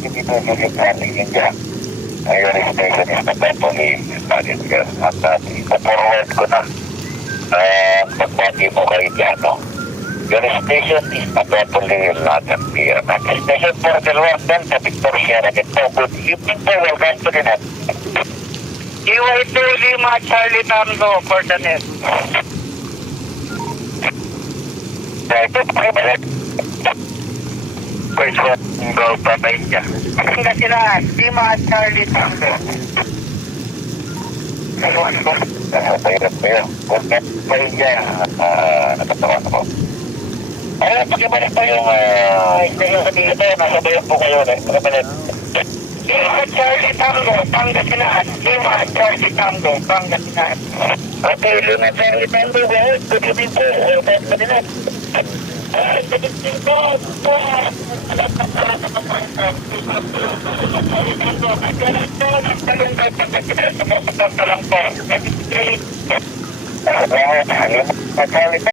hindi po visit namin yun dyan. Ngayon is station is Papapoli. At ipo-forward ko na pagbati mo kayo dyan, no? Your station is Papapoli Latin Pier. At station for the Lord Delta Victor Sierra de Good evening po. Welcome to the net. EY2 Lima Charlie Tango for the net. Ito, pakibalik. First one, go, babay niya. Pangasinan, Lima Charlie Tango. Mahirap pa yun. Kung may niya, natatawan ako. Ayun, pakibalik pa yung station sa dito. Nasabayan po kayo. Pakibalik. Lima Charlie Tango, Pangasinan. Lima Charlie Tango, Pangasinan. Okay, Lima Charlie Tango. Good evening po. Welcome to the net.